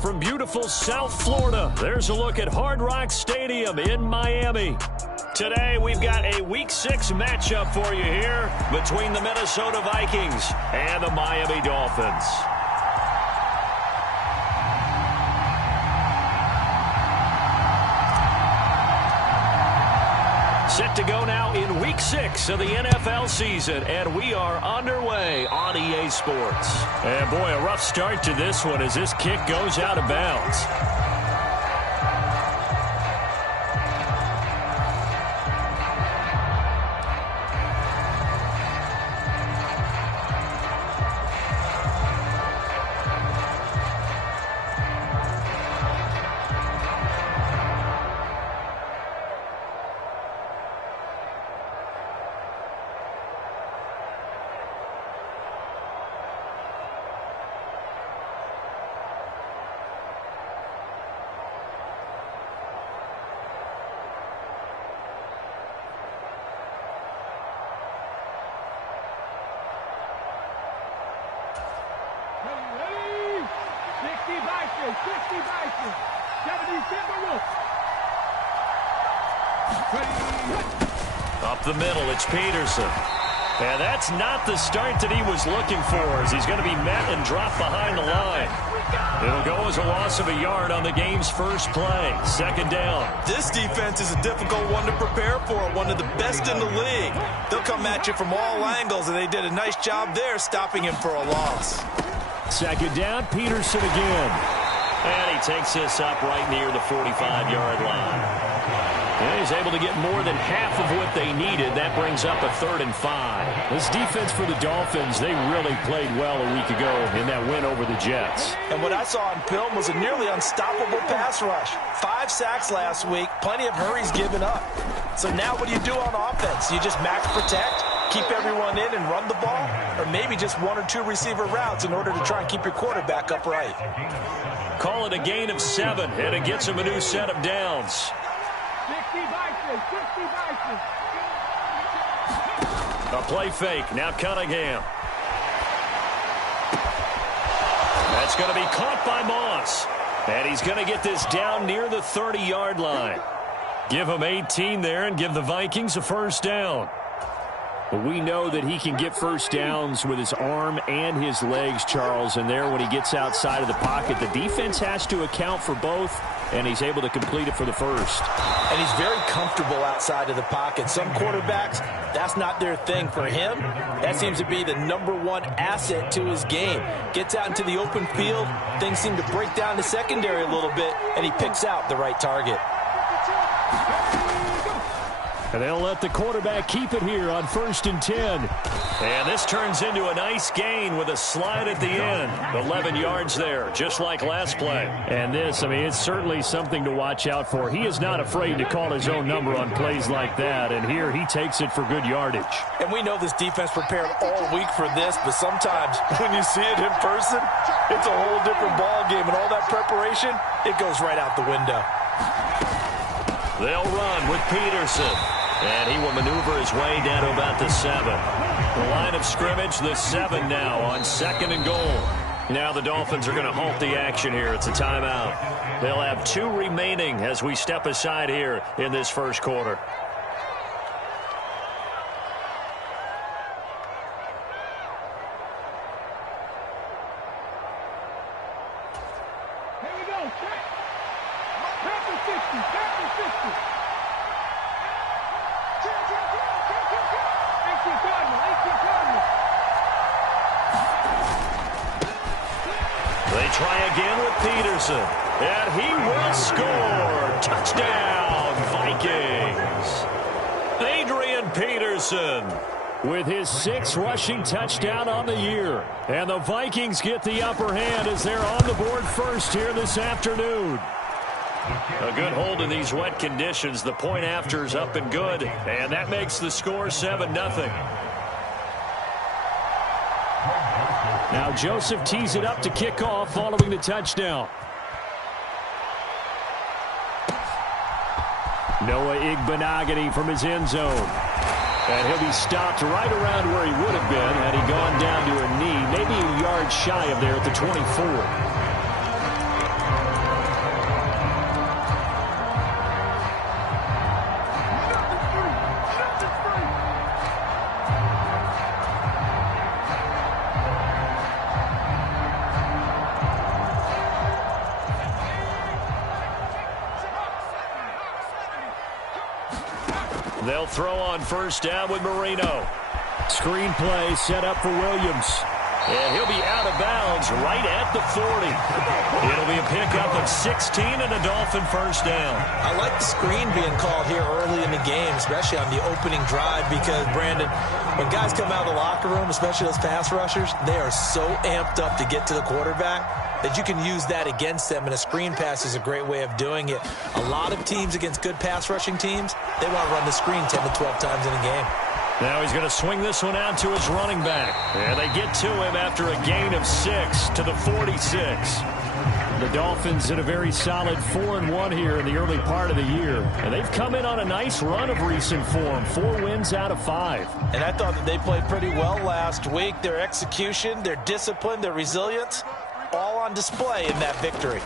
from beautiful South Florida. There's a look at Hard Rock Stadium in Miami. Today, we've got a Week 6 matchup for you here between the Minnesota Vikings and the Miami Dolphins. Set to go now in Week 6 of the NFL season, and we are underway on EA Sports. And boy, a rough start to this one as this kick goes out of bounds. Up the middle, it's Peterson. And that's not the start that he was looking for, as he's going to be met and dropped behind the line. It'll go as a loss of a yard on the game's first play. Second down. This defense is a difficult one to prepare for, one of the best in the league. They'll come at you from all angles, and they did a nice job there stopping him for a loss. Second down, Peterson again. And he takes this up right near the 45-yard line. And he's able to get more than half of what they needed. That brings up a 3rd and 5. This defense for the Dolphins, they really played well a week ago in that win over the Jets. And what I saw on film was a nearly unstoppable pass rush. 5 sacks last week, plenty of hurries given up. So now what do you do on offense? You just max protect, keep everyone in and run the ball, or maybe just 1 or 2 receiver routes in order to try and keep your quarterback upright. Call it a gain of 7, and it gets him a new set of downs. A play fake. Now Cunningham. That's going to be caught by Moss. And he's going to get this down near the 30-yard line. Give him 18 there and give the Vikings a first down. But we know that he can get first downs with his arm and his legs, Charles. And there, when he gets outside of the pocket, the defense has to account for both, and he's able to complete it for the first. And he's very comfortable outside of the pocket. Some quarterbacks, that's not their thing. For him, that seems to be the #1 asset to his game. Gets out into the open field, things seem to break down the secondary a little bit, and he picks out the right target. And they'll let the quarterback keep it here on 1st and 10. And this turns into a nice gain with a slide at the end. 11 yards there, just like last play. And this, I mean, it's certainly something to watch out for. He is not afraid to call his own number on plays like that. And here he takes it for good yardage. And we know this defense prepared all week for this, but sometimes when you see it in person, it's a whole different ball game. And all that preparation, it goes right out the window. They'll run with Peterson. And he will maneuver his way down to about the 7. The line of scrimmage, the 7 now on 2nd and goal. Now the Dolphins are going to halt the action here. It's a timeout. They'll have 2 remaining as we step aside here in this first quarter. Here we go. Captain 60. Captain 60. They try again with Peterson, and he will score. Touchdown, Vikings. Adrian Peterson with his 6th rushing touchdown on the year. And the Vikings get the upper hand as they're on the board first here this afternoon. A good hold in these wet conditions. The point after is up and good, and that makes the score 7-0. Now Joseph tees it up to kick off following the touchdown. Noah Igbenogany from his end zone. And he'll be stopped right around where he would have been had he gone down to a knee, maybe a yard shy of there at the 24. They'll throw on first down with Marino. Screen play set up for Williams. And he'll be out of bounds right at the 40. It'll be a pickup of 16 and a Dolphin first down. I like the screen being called here early in the game, especially on the opening drive, because, Brandon, when guys come out of the locker room, especially those pass rushers, they are so amped up to get to the quarterback that you can use that against them, and a screen pass is a great way of doing it. A lot of teams against good pass rushing teams, they want to run the screen 10 to 12 times in a game. Now he's going to swing this one out to his running back. And they get to him after a gain of 6 to the 46. The Dolphins in a very solid 4-1 here in the early part of the year. And they've come in on a nice run of recent form. 4 wins out of 5. And I thought that they played pretty well last week. Their execution, their discipline, their resilience, all on display in that victory.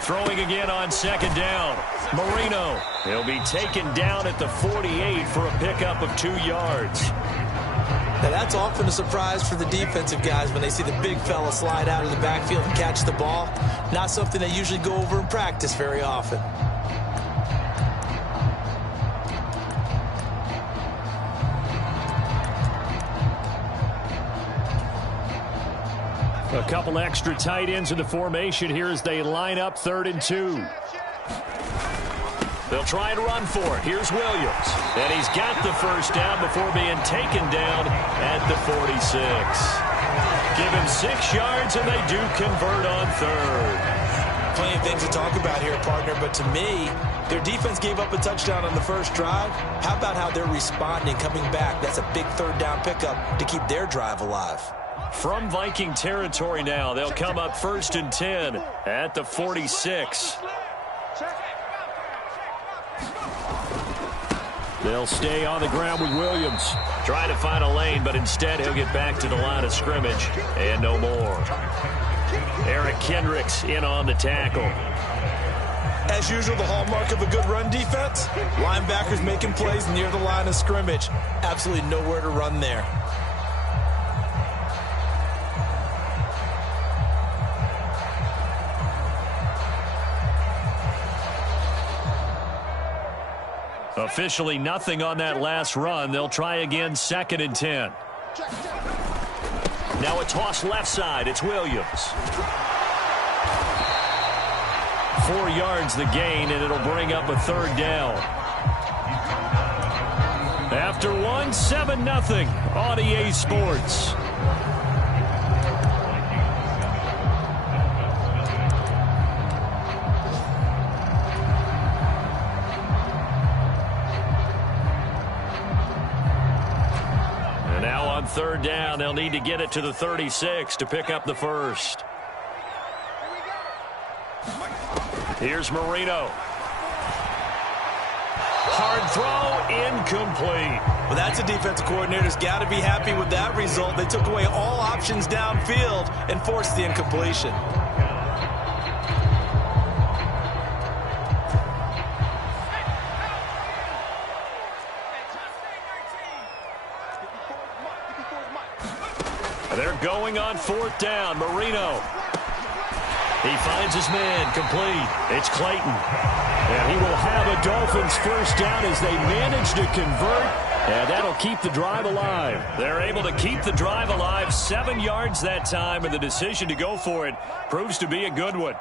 Throwing again on second down. Marino. He'll be taken down at the 48 for a pickup of 2 yards. Now that's often a surprise for the defensive guys when they see the big fella slide out of the backfield and catch the ball. Not something they usually go over in practice very often. A couple extra tight ends in the formation here as they line up 3rd and 2. They'll try and run for it. Here's Williams. And he's got the first down before being taken down at the 46. Give him 6 yards, and they do convert on 3rd. Plenty of things to talk about here, partner, but to me, their defense gave up a touchdown on the first drive. How about how they're responding, coming back? That's a big 3rd down pickup to keep their drive alive. From Viking territory now, they'll come up 1st and 10 at the 46. They'll stay on the ground with Williams. Trying to find a lane, but instead he'll get back to the line of scrimmage. And no more. Eric Kendricks in on the tackle. As usual, the hallmark of a good run defense, linebackers making plays near the line of scrimmage. Absolutely nowhere to run there. Officially nothing on that last run. They'll try again 2nd and 10. Now a toss left side. It's Williams. 4 yards the gain, and it'll bring up a 3rd down. After 1, 7-0 on EA Sports. On 3rd down, they'll need to get it to the 36 to pick up the first. Here's Marino. Hard throw, incomplete. Well, that's a defensive coordinator's got to be happy with that result. They took away all options downfield and forced the incompletion. They're going on 4th down. Marino. He finds his man, complete. It's Clayton. And he will have a Dolphins first down as they manage to convert. And that'll keep the drive alive. They're able to keep the drive alive. 7 yards that time, and the decision to go for it proves to be a good one.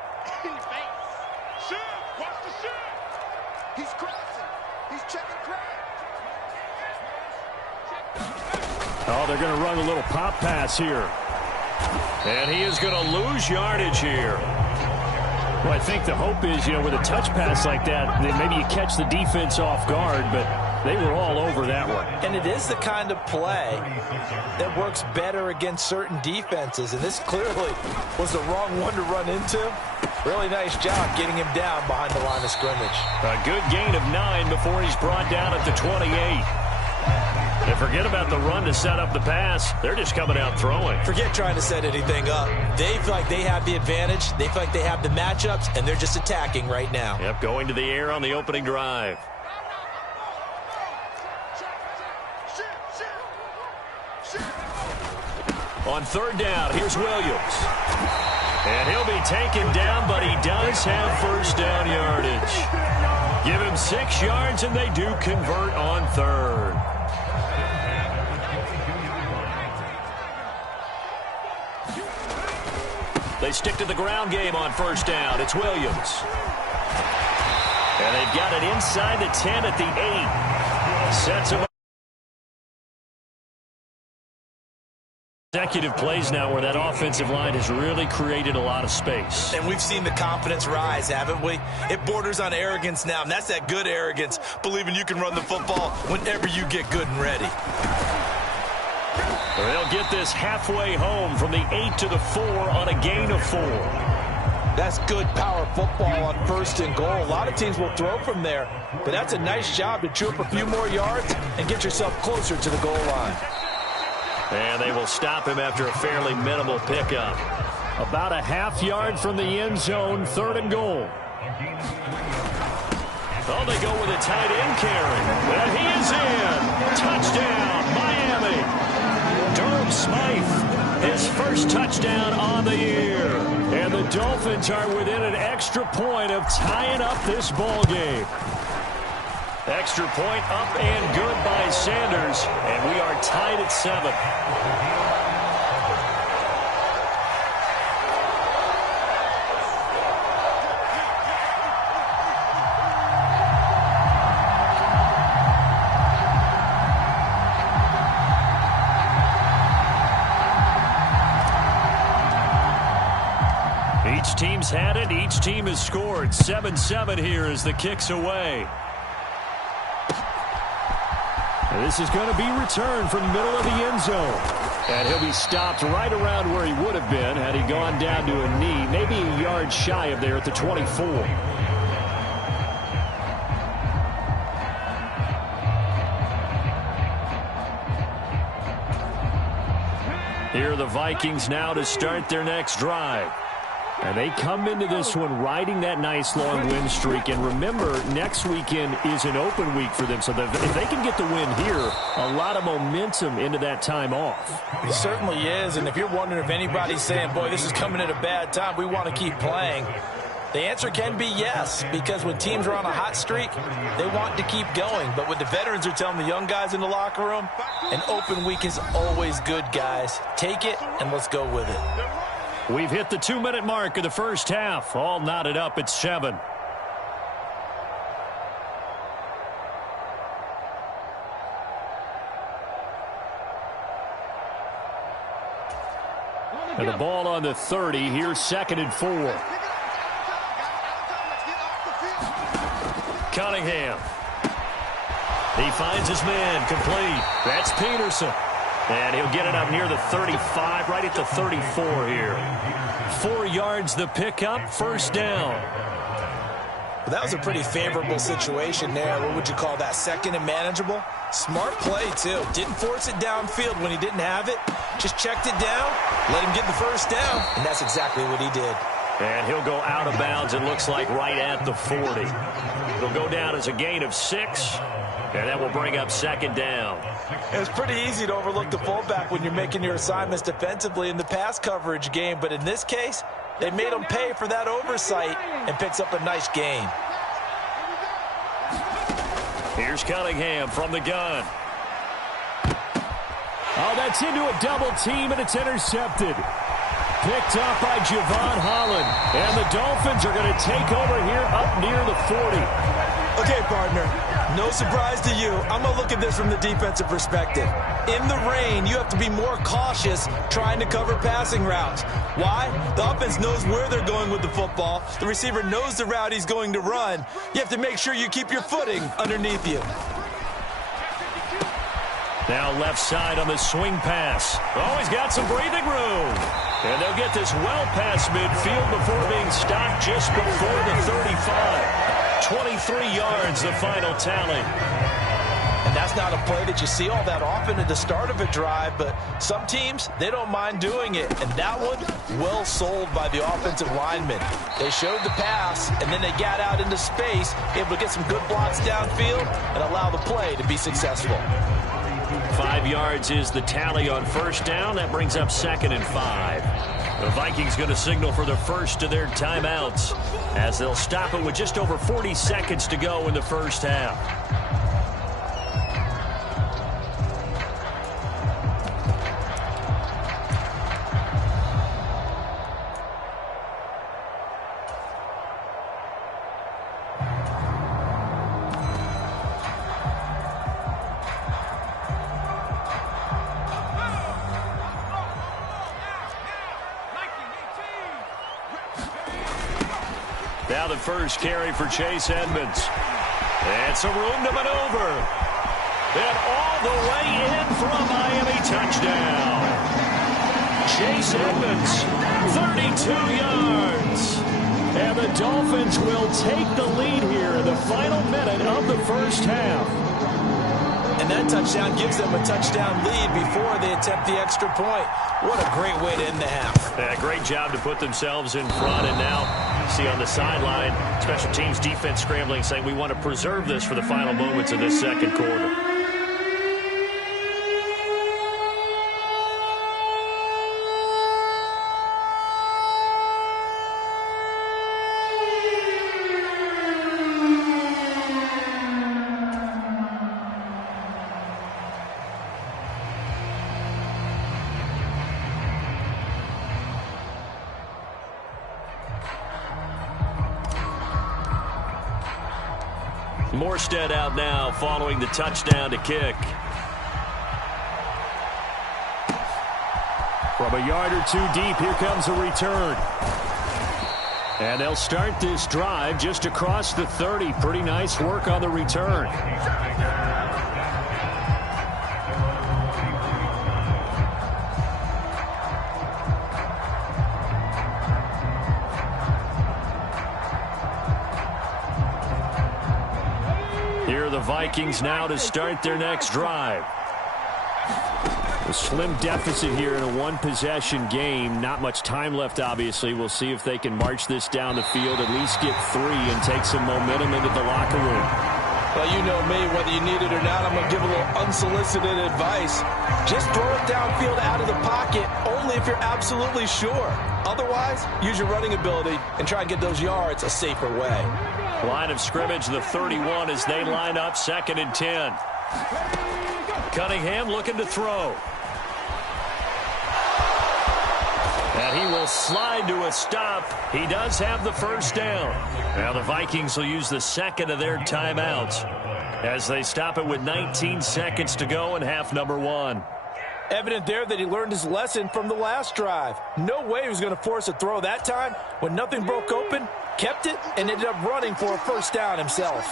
Oh, they're going to run a little pop pass here. And he is going to lose yardage here. Well, I think the hope is, with a touch pass like that, then maybe you catch the defense off guard, but they were all over that one. And it is the kind of play that works better against certain defenses, and this clearly was the wrong one to run into. Really nice job getting him down behind the line of scrimmage. A good gain of 9 before he's brought down at the 28. And forget about the run to set up the pass. They're just coming out throwing. Forget trying to set anything up. They feel like they have the advantage. They feel like they have the matchups, and they're just attacking right now. Yep, going to the air on the opening drive. On 3rd down, here's Williams. And he'll be taken down, but he does have first down yardage. Give him 6 yards, and they do convert on third. They stick to the ground game on first down. It's Williams. And they've got it inside the 10 at the 8. Sets him up. Consecutive plays now where that offensive line has really created a lot of space. And we've seen the confidence rise, haven't we? It borders on arrogance now, and that's that good arrogance, believing you can run the football whenever you get good and ready. They'll get this halfway home from the 8 to the 4 on a gain of 4. That's good power football on first and goal. A lot of teams will throw from there, but that's a nice job to chew up a few more yards and get yourself closer to the goal line. And they will stop him after a fairly minimal pickup. About a half yard from the end zone, 3rd and goal. Oh, they go with a tight end carry. And he is in. Touchdown, Miami. Durham Smythe, his first touchdown on the year. And the Dolphins are within an extra point of tying up this ball game. Extra point up and good by Sanders, and we are tied at 7. Each team's had it. Each team has scored. 7-7 here as the kick's away. And this is going to be returned from the middle of the end zone. And he'll be stopped right around where he would have been had he gone down to a knee, maybe a yard shy of there at the 24. Here are the Vikings now to start their next drive. And they come into this one riding that nice long win streak. And remember, next weekend is an open week for them. So if they can get the win here, a lot of momentum into that time off. It certainly is. And if you're wondering if anybody's saying, boy, this is coming at a bad time, we want to keep playing, the answer can be yes, because when teams are on a hot streak, they want to keep going. But what the veterans are telling the young guys in the locker room, an open week is always good, guys. Take it and let's go with it. We've hit the 2-minute mark of the first half. All knotted up at 7. And the ball on the 30. Here's 2nd and 4. Cunningham. He finds his man complete. That's Peterson. And he'll get it up near the 35, right at the 34 here. 4 yards the pickup, first down. Well, that was a pretty favorable situation there. What would you call that, 2nd and manageable? Smart play, too. Didn't force it downfield when he didn't have it. Just checked it down, let him get the first down, and that's exactly what he did. And he'll go out of bounds, it looks like, right at the 40. He'll go down as a gain of 6. And that will bring up 2nd down. It's pretty easy to overlook the fullback when you're making your assignments defensively in the pass coverage game. But in this case, they made him pay for that oversight and picks up a nice gain. Here's Cunningham from the gun. Oh, that's into a double team, and it's intercepted. Picked up by Javon Holland. And the Dolphins are going to take over here up near the 40. Okay, partner, no surprise to you. I'm going to look at this from the defensive perspective. In the rain, you have to be more cautious trying to cover passing routes. Why? The offense knows where they're going with the football. The receiver knows the route he's going to run. You have to make sure you keep your footing underneath you. Now left side on the swing pass. Oh, he's got some breathing room. And they'll get this well past midfield before being stopped just before the 35. 23 yards, the final tally. And that's not a play that you see all that often at the start of a drive, but some teams, they don't mind doing it. And that one, well sold by the offensive lineman. They showed the pass, and then they got out into space, able to get some good blocks downfield and allow the play to be successful. 5 yards is the tally on first down. That brings up 2nd and 5. The Vikings going to signal for the first of their timeouts as they'll stop it with just over 40 seconds to go in the first half. Now the first carry for Chase Edmonds. And some room to maneuver. And all the way in for a Miami touchdown. Chase Edmonds, 32 yards. And the Dolphins will take the lead here in the final minute of the first half. And that touchdown gives them a touchdown lead before they attempt the extra point. What a great way to end the half. Yeah, great job to put themselves in front. And now you see on the sideline, special teams defense scrambling, saying we want to preserve this for the final moments of this second quarter. Morstead out now following the touchdown to kick. From a yard or two deep, here comes a return. And they'll start this drive just across the 30. Pretty nice work on the return. Here are the Vikings now to start their next drive. A slim deficit here in a one-possession game. Not much time left, obviously. We'll see if they can march this down the field, at least get 3, and take some momentum into the locker room. Well, you know me, whether you need it or not, I'm going to give a little unsolicited advice. Just throw it downfield out of the pocket, only if you're absolutely sure. Otherwise, use your running ability and try and get those yards a safer way. Line of scrimmage, the 31, as they line up, 2nd and 10. Cunningham looking to throw. And he will slide to a stop. He does have the first down. Now the Vikings will use the second of their timeouts as they stop it with 19 seconds to go in half number 1. Evident there that he learned his lesson from the last drive. No way he was going to force a throw that time. When nothing broke open, kept it, and ended up running for a first down himself.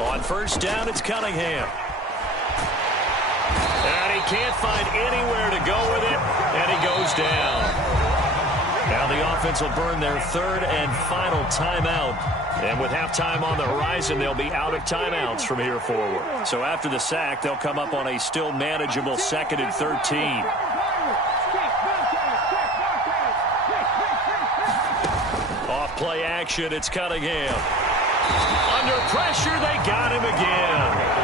On first down, it's Cunningham. And he can't find anywhere to go with it, and he goes down. Now the offense will burn their 3rd and final timeout. And with halftime on the horizon, they'll be out of timeouts from here forward. So after the sack, they'll come up on a still manageable 2nd and 13. Off play action, it's Cunningham. Under pressure, they got him again.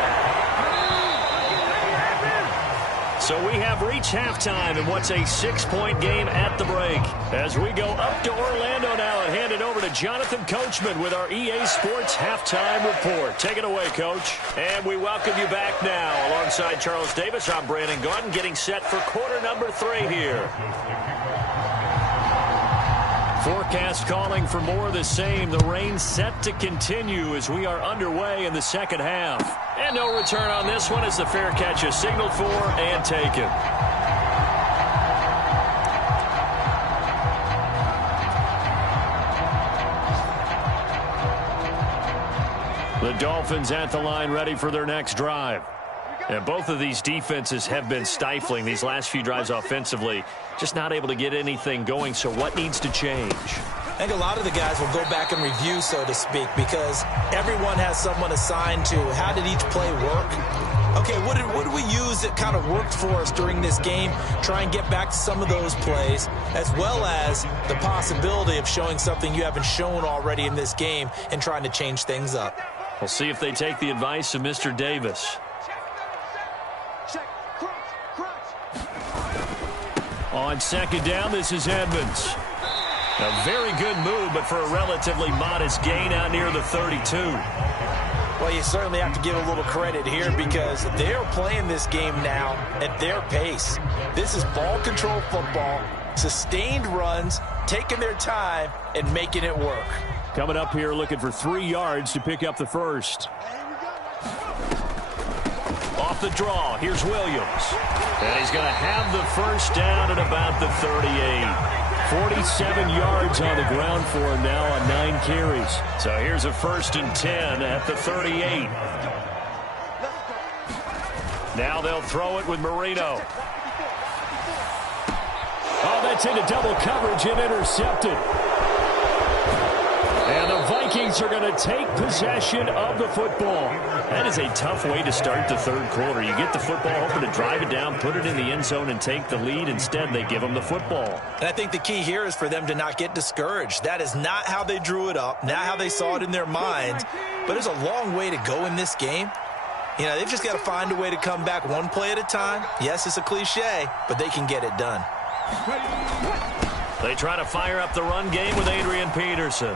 So we have reached halftime in what's a 6-point game at the break. As we go up to Orlando now and hand it over to Jonathan Coachman with our EA Sports Halftime Report. Take it away, Coach. And we welcome you back now. Alongside Charles Davis, I'm Brandon Gordon, getting set for quarter number 3 here. Forecast calling for more of the same. The rain set to continue as we are underway in the second half. And no return on this one as the fair catch is signaled for and taken. The Dolphins at the line ready for their next drive. And both of these defenses have been stifling these last few drives offensively. Just not able to get anything going, so what needs to change? I think a lot of the guys will go back and review, so to speak, because everyone has someone assigned to how did each play work. Okay, what did we use that kind of worked for us during this game? Try and get back to some of those plays, as well as the possibility of showing something you haven't shown already in this game and trying to change things up. We'll see if they take the advice of Mr. Davis. On second down, this is Edmonds. A very good move, but for a relatively modest gain out near the 32. Well, you certainly have to give a little credit here because they're playing this game now at their pace. This is ball control football, sustained runs, taking their time, and making it work. Coming up here looking for 3 yards to pick up the first. Off the draw, here's Williams. And he's going to have the first down at about the 38. 47 yards on the ground for him now on 9 carries. So here's a 1st and 10 at the 38. Now they'll throw it with Marino. Oh, that's into double coverage and intercepted. And the Vikings are going to take possession of the football. That is a tough way to start the 3rd quarter. You get the football, hoping to drive it down, put it in the end zone, and take the lead. Instead, they give them the football. And I think the key here is for them to not get discouraged. That is not how they drew it up, not how they saw it in their minds. But there's a long way to go in this game. You know, they've just got to find a way to come back one play at a time. Yes, it's a cliche, but they can get it done. They try to fire up the run game with Adrian Peterson.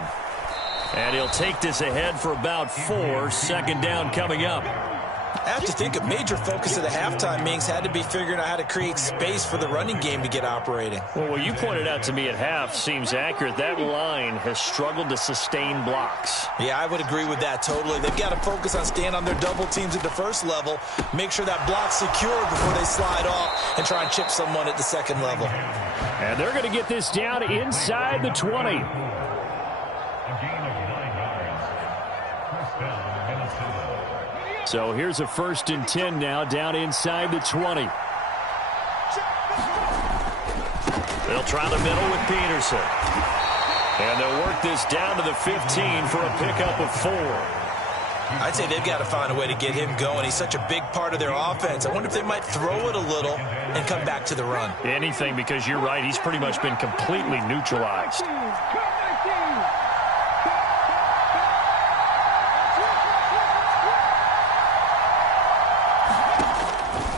And he'll take this ahead for about 4. Second down coming up. I have to think a major focus of the halftime meetings had to be figuring out how to create space for the running game to get operating. Well, what you pointed out to me at half seems accurate. That line has struggled to sustain blocks. Yeah, I would agree with that totally. They've got to focus on staying on their double teams at the first level, make sure that block's secure before they slide off and try and chip someone at the second level. And they're going to get this down inside the 20. So here's a 1st and 10 now down inside the 20. They'll try the middle with Peterson. And they'll work this down to the 15 for a pickup of 4. I'd say they've got to find a way to get him going. He's such a big part of their offense. I wonder if they might throw it a little and come back to the run. Anything, because you're right. He's pretty much been completely neutralized.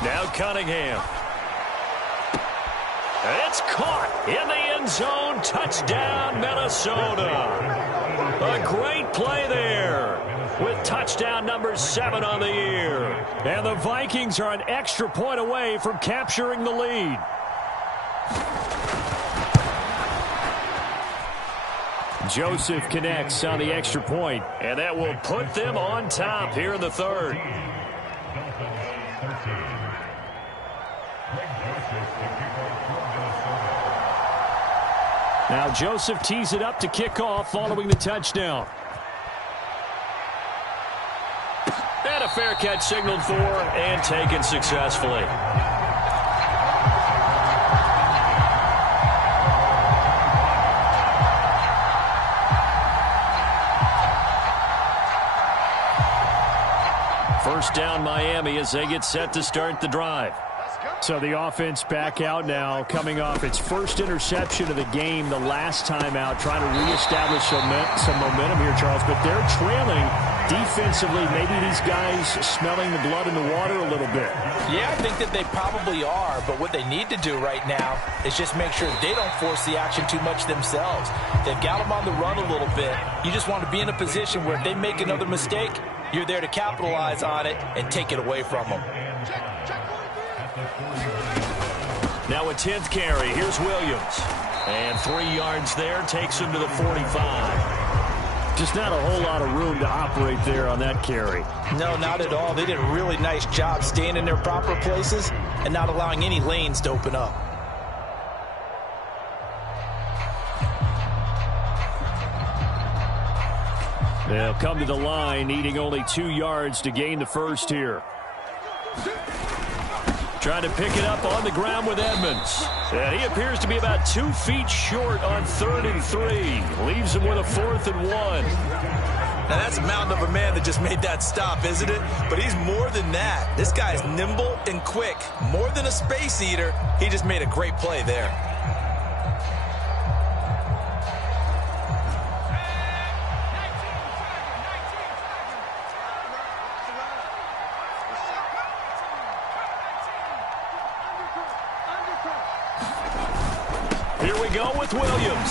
Now Cunningham. It's caught in the end zone. Touchdown, Minnesota. A great play there with touchdown number 7 on the year. And the Vikings are an extra point away from capturing the lead. Joseph connects on the extra point, and that will put them on top here in the 3rd. Now Joseph tees it up to kick off following the touchdown. And a fair catch signaled for and taken successfully. First down Miami as they get set to start the drive. So the offense back out now, coming off its first interception of the game the last time out, trying to reestablish some momentum here, Charles. But they're trailing defensively. Maybe these guys smelling the blood in the water a little bit. Yeah, I think that they probably are. But what they need to do right now is just make sure they don't force the action too much themselves. They've got them on the run a little bit. You just want to be in a position where if they make another mistake, you're there to capitalize on it and take it away from them. Now a 10th carry. Here's Williams. And 3 yards there. Takes him to the 45. Just not a whole lot of room to operate there on that carry. No, not at all. They did a really nice job staying in their proper places and not allowing any lanes to open up. They'll come to the line, needing only 2 yards to gain the first here. Trying to pick it up on the ground with Edmonds. And he appears to be about 2 feet short on 3rd and 3. Leaves him with a 4th and 1. Now that's a mountain of a man that just made that stop, isn't it? But he's more than that. This guy's nimble and quick. More than a space eater, he just made a great play there. we go with Williams.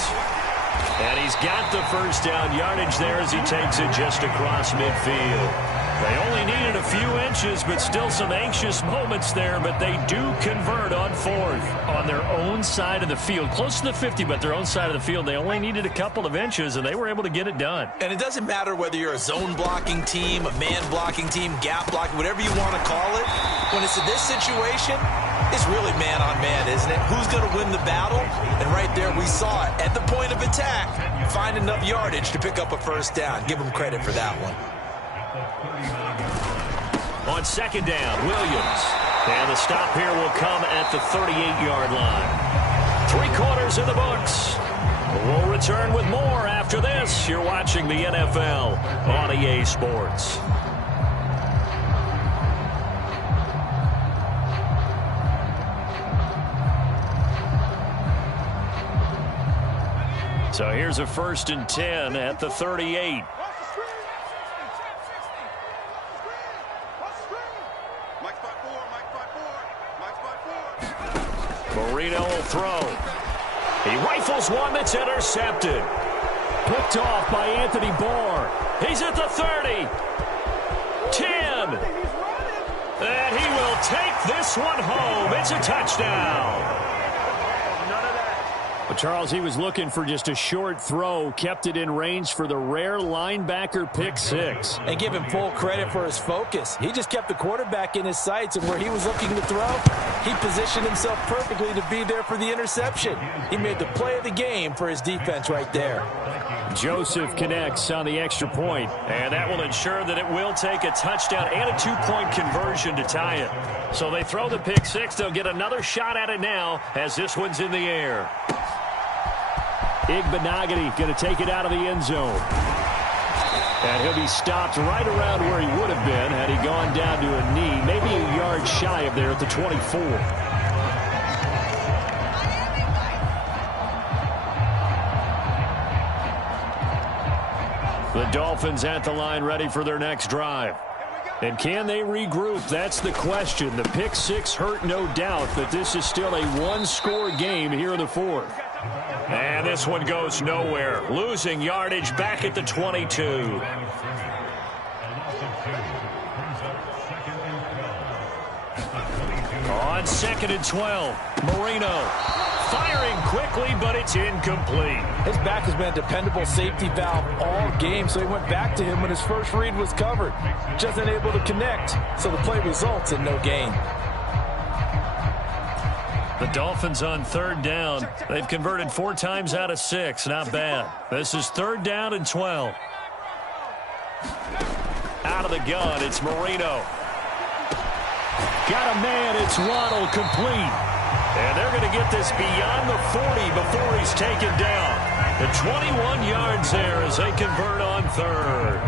And he's got the first down yardage there as he takes it just across midfield. They only needed a few inches, but still some anxious moments there, but they do convert on fourth. On their own side of the field, close to the 50, but their own side of the field, they only needed a couple of inches, and they were able to get it done. And it doesn't matter whether you're a zone blocking team, a man blocking team, gap blocking, whatever you want to call it. When it's in this situation, it's really man on man, isn't it? Who's going to win the battle? And right there we saw it. At the point of attack, find enough yardage to pick up a first down. Give them credit for that one. On second down, Williams. And the stop here will come at the 38-yard line. 3 quarters in the books. We'll return with more after this. You're watching the NFL on EA Sports. So here's a 1st and 10 at the 38. Marino will throw. He rifles one that's intercepted. Picked off by Anthony Barr. He's at the 30. 10. And he will take this one home. It's a touchdown. But Charles, he was looking for just a short throw, kept it in range for the rare linebacker pick 6. And give him full credit for his focus. He just kept the quarterback in his sights, and where he was looking to throw, he positioned himself perfectly to be there for the interception. He made the play of the game for his defense right there. Joseph connects on the extra point, and that will ensure that it will take a touchdown and a 2-point conversion to tie it. So they throw the pick 6. They'll get another shot at it now as this one's in the air. Igbenogany going to take it out of the end zone. And he'll be stopped right around where he would have been had he gone down to a knee, maybe a yard shy of there at the 24. The Dolphins at the line ready for their next drive. And can they regroup? That's the question. The pick 6 hurt, no doubt, but this is still a 1-score game here in the 4th. And this one goes nowhere. Losing yardage back at the 22. On 2nd and 12, Marino firing quickly, but it's incomplete. His back has been a dependable safety valve all game, so he went back to him when his first read was covered. Just unable to connect, so the play results in no gain. The Dolphins on 3rd down. They've converted 4 times out of 6. Not bad. This is 3rd down and 12. Out of the gun, it's Marino. Got a man, it's Waddle, complete. And they're going to get this beyond the 40 before he's taken down. The 21 yards there as they convert on 3rd.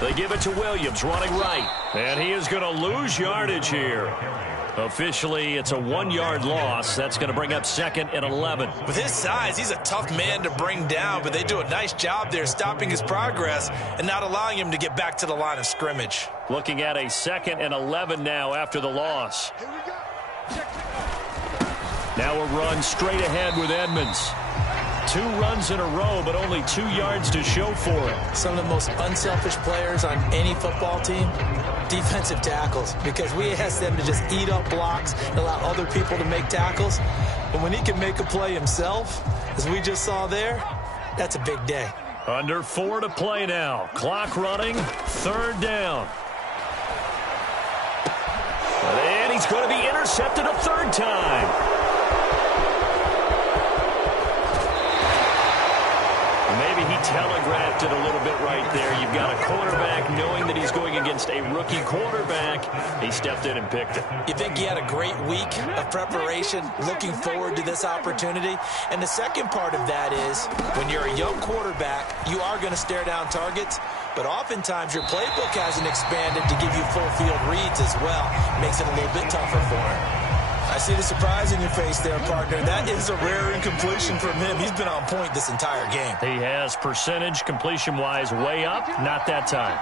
They give it to Williams, running right. And he is going to lose yardage here. Officially, it's a 1-yard loss. That's going to bring up 2nd and 11. With his size, he's a tough man to bring down, but they do a nice job there stopping his progress and not allowing him to get back to the line of scrimmage. Looking at a 2nd and 11 now after the loss. Now a run straight ahead with Edmonds. 2 runs in a row, but only 2 yards to show for it. Some of the most unselfish players on any football team, defensive tackles, because we ask them to just eat up blocks and allow other people to make tackles. But when he can make a play himself, as we just saw there, that's a big day. Under 4 to play now. Clock running, 3rd down. And he's going to be intercepted a 3rd time. Maybe he telegraphed it a little bit right there. You've got a quarterback knowing that he's going against a rookie quarterback. He stepped in and picked it. You think he had a great week of preparation, looking forward to this opportunity? And the second part of that is, when you're a young quarterback, you are going to stare down targets, but oftentimes your playbook hasn't expanded to give you full field reads as well. Makes it a little bit tougher for him. I see the surprise in your face there, partner. That is a rare incompletion from him. He's been on point this entire game. He has percentage completion-wise way up. Not that time.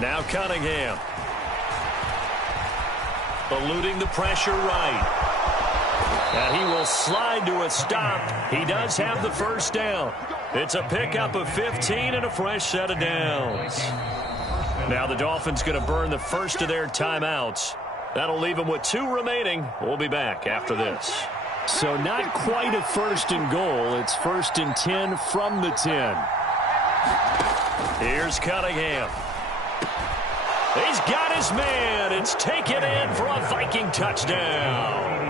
Now Cunningham. Eluding the pressure right. And he will slide to a stop. He does have the first down. It's a pickup of 15 and a fresh set of downs. Now the Dolphins going to burn the first of their timeouts. That'll leave them with 2 remaining. We'll be back after this. So not quite a first and goal. It's 1st and 10 from the 10. Here's Cunningham. He's got his man. It's taken in for a Viking touchdown.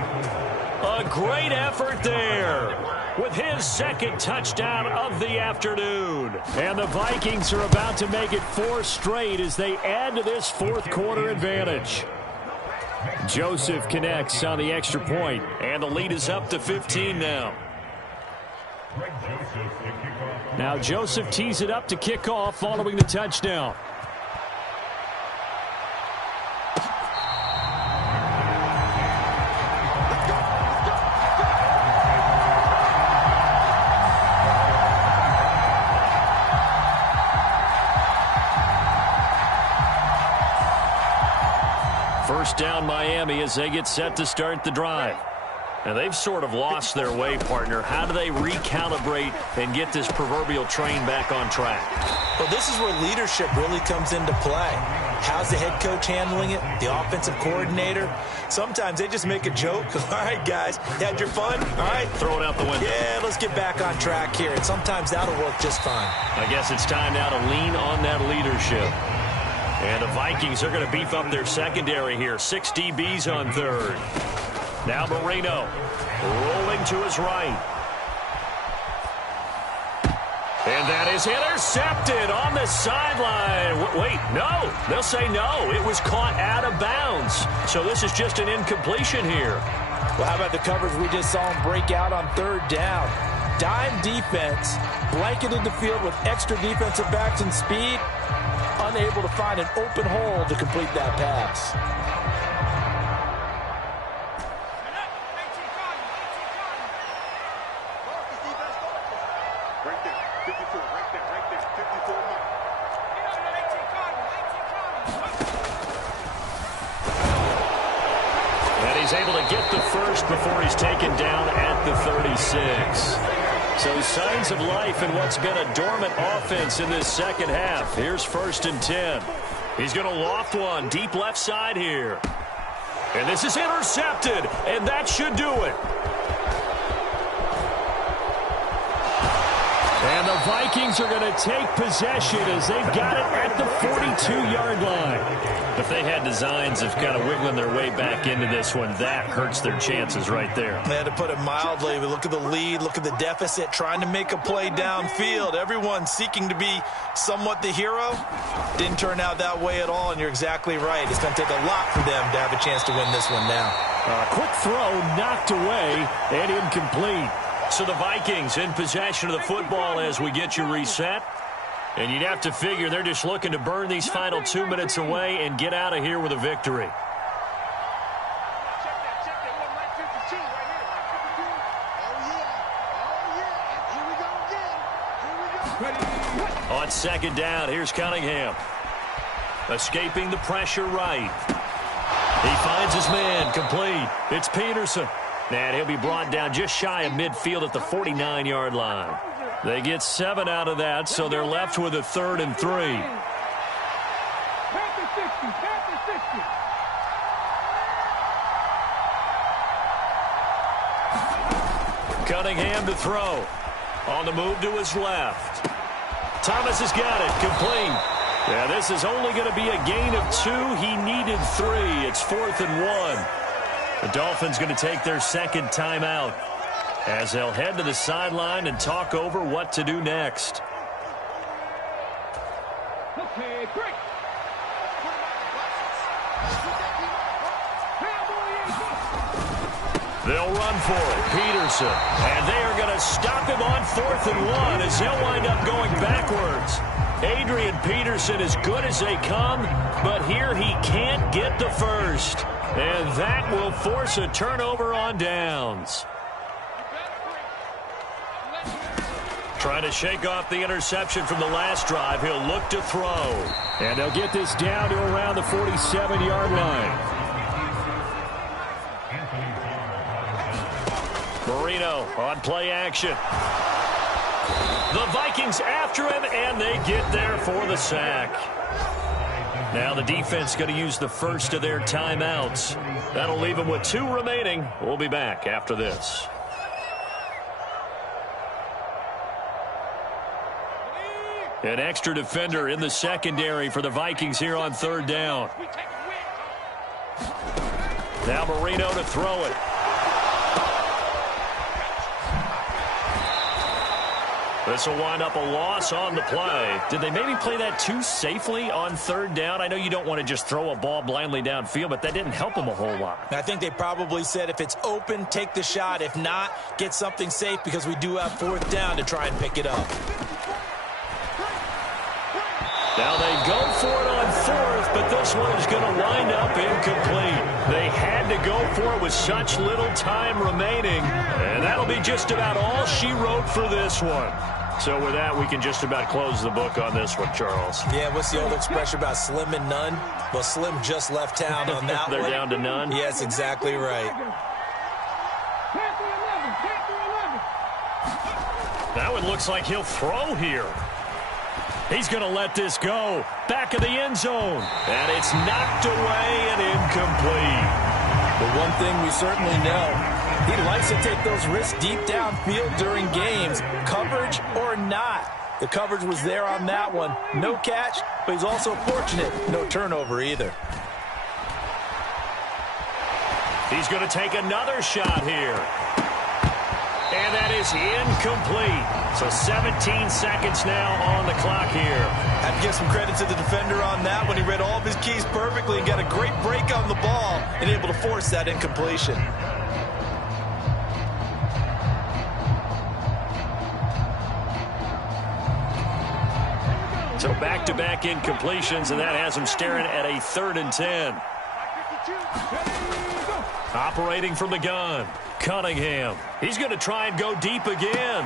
A great effort there with his second touchdown of the afternoon. And the Vikings are about to make it 4 straight as they add to this fourth quarter advantage. Joseph connects on the extra point. And the lead is up to 15 now. Now Joseph tees it up to kick off following the touchdown. First down Miami as they get set to start the drive. And they've sort of lost their way, partner. How do they recalibrate and get this proverbial train back on track? Well, this is where leadership really comes into play. How's the head coach handling it? The offensive coordinator? Sometimes they just make a joke. All right, guys, you had your fun? All right. Throw it out the window. Yeah, let's get back on track here. And sometimes that'll work just fine. I guess it's time now to lean on that leadership. And the Vikings are going to beef up their secondary here. 6 DBs on third. Now Marino rolling to his right. And that is intercepted on the sideline. Wait, no. They'll say no. It was caught out of bounds. So this is just an incompletion here. Well, how about the coverage we just saw him break out on third down? Dime defense, blanketed the field with extra defensive backs and speed. Unable to find an open hole to complete that pass. And he's able to get the first before he's taken down at the 36. So signs of life in what's been a dormant offense in this second half. Here's 1st and 10. He's going to loft one deep left side here. And this is intercepted, and that should do it. And the Vikings are going to take possession as they've got it at the 42-yard line. If they had designs of kind of wiggling their way back into this one, that hurts their chances right there. They had to put it mildly. But look at the lead, look at the deficit, trying to make a play downfield. Everyone seeking to be somewhat the hero. Didn't turn out that way at all, and you're exactly right. It's going to take a lot for them to have a chance to win this one now. Quick throw knocked away and incomplete. So the Vikings in possession of the football as we get you reset. And you'd have to figure they're just looking to burn these final 2 minutes away and get out of here with a victory. On second down, here's Cunningham. Escaping the pressure right. He finds his man, complete. It's Peterson. And he'll be brought down just shy of midfield at the 49-yard line. They get 7 out of that, so they're left with a 3rd and 3. Cunningham to throw. On the move to his left. Thomas has got it, complete. Yeah, this is only going to be a gain of 2. He needed 3. It's 4th and 1. The Dolphins going to take their second timeout as they'll head to the sideline and talk over what to do next. Okay, break. They'll run for it. Peterson. And they are going to stop him on 4th and 1 as they'll wind up going backwards. Adrian Peterson as good as they come, but here he can't get the first. And that will force a turnover on downs. Trying to shake off the interception from the last drive. He'll look to throw. And they'll get this down to around the 47-yard line. Marino on play action. The Vikings after him, and they get there for the sack. Now the defense going to use the first of their timeouts. That'll leave them with 2 remaining. We'll be back after this. An extra defender in the secondary for the Vikings here on 3rd down. Now Marino to throw it. This will wind up a loss on the play. Did they maybe play that too safely on 3rd down? I know you don't want to just throw a ball blindly downfield, but that didn't help them a whole lot. I think they probably said if it's open, take the shot. If not, get something safe because we do have 4th down to try and pick it up. Now they go for it on 4th, but this one is going to wind up incomplete. They had to go for it with such little time remaining, and that'll be just about all she wrote for this one. So with that, we can just about close the book on this one, Charles. Yeah, what's the old expression about slim and none? Well, Slim just left town on that They're one. down to none? Yes, exactly right. That one looks like he'll throw here. He's going to let this go. Back of the end zone. And it's knocked away and incomplete. But one thing we certainly know, he likes to take those risks deep downfield during games, coverage or not. The coverage was there on that one. No catch, but he's also fortunate. No turnover either. He's going to take another shot here. And that is incomplete. So 17 seconds now on the clock here. Have to give some credit to the defender on that one. He read all of his keys perfectly and got a great break on the ball and able to force that incompletion. So back-to-back incompletions, and that has him staring at a 3rd and 10. Operating from the gun, Cunningham. He's going to try and go deep again.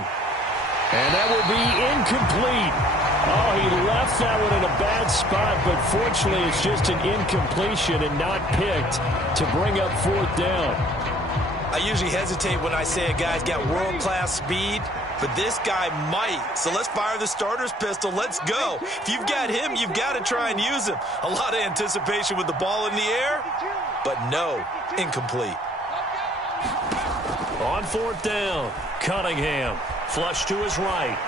And that will be incomplete. Oh, he left that one in a bad spot, but fortunately it's just an incompletion and not picked to bring up 4th down. I usually hesitate when I say a guy's got world-class speed, but this guy might. So let's fire the starter's pistol. Let's go. If you've got him, you've got to try and use him. A lot of anticipation with the ball in the air, but no, incomplete. On 4th down, Cunningham. Flush to his right.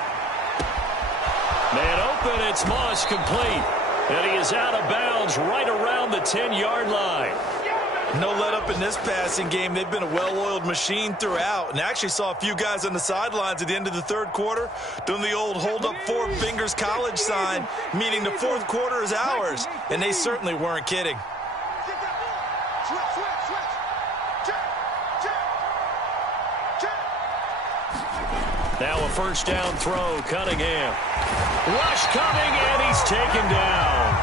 Man open, it's Moss complete. And he is out of bounds right around the 10-yard line. No let up in this passing game. They've been a well-oiled machine throughout. And actually saw a few guys on the sidelines at the end of the 3rd quarter doing the old hold up 4 fingers college sign, meaning the 4th quarter is ours. And they certainly weren't kidding. Now a 1st down throw, Cunningham. Rush coming, and he's taken down.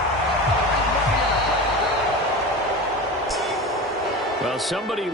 Well, somebody